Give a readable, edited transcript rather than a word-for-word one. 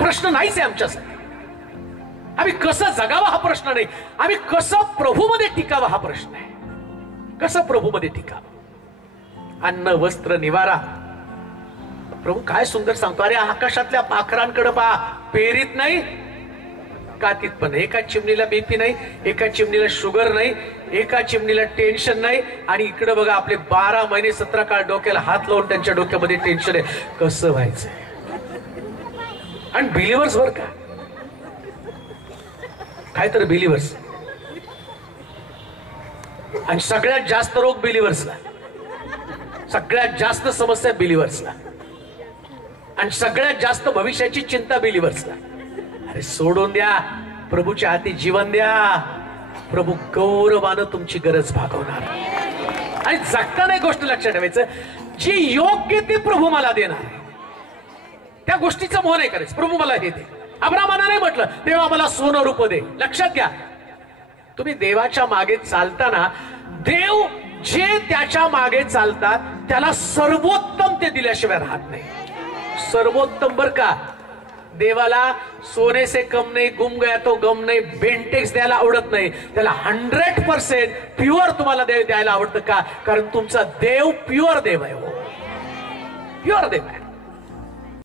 प्रश्न नाहीच आहे आमच्यासाठी. आम्ही कसं जगावं हा प्रश्न नाही, आम्ही कसं प्रभूमध्ये टिकावं हा प्रश्न आहे. कसं प्रभूमध्ये टिकावं. अन्न वस्त्र निवारा. प्रभू काय सुंदर सांगतो, अरे आकाशातल्या पाखरांकडे पहा, पेरीत नाही कातीत पण. एका चिमणीला बीपी नाही, एका चिमणीला शुगर नाही, एका चिमणीला टेन्शन नाही. आणि इकडे बघा आपले 12 महिने 17 काळ डोक्याला हात लावून त्यांच्या डोक्यामध्ये टेन्शन आहे, कसं व्हायचंय. आणि बिलिव्हर्स बर का, काय तर बिलिव्हर्स. आणि सगळ्यात जास्त रोग बिलिव्हर्सला, सगळ्यात जास्त समस्या बिलिव्हर्सला, आणि सगळ्यात जास्त भविष्याची चिंता बिलिव्हर्सला. अरे सोडून द्या, प्रभूच्या हाती जीवन द्या. प्रभू गौरवानं तुमची गरज भागवणार. आणि जगताना एक गोष्ट लक्षात ठेवायचं, जी योग्य ती प्रभू मला देणार, त्या गोष्टीचं मोह नाही करायचं. प्रभू मला हे दे. अब्रामानं नाही म्हटलं देवा मला सोनं रूप दे. लक्षात घ्या, तुम्ही देवाच्या मागे चालताना देव जे त्याच्या मागे चालतात त्याला सर्वोत्तम ते दिल्याशिवाय राहत नाही. सर्वोत्तम बर का. देवाला सोने से कम नाही, गुम गया तो गम नाही, बेंटेक्स द्यायला आवडत नाही. त्याला 100% प्युअर तुम्हाला द्यायला आवडतं का? कारण तुमचा देव प्युअर देव आहे. प्युअर देव आहे.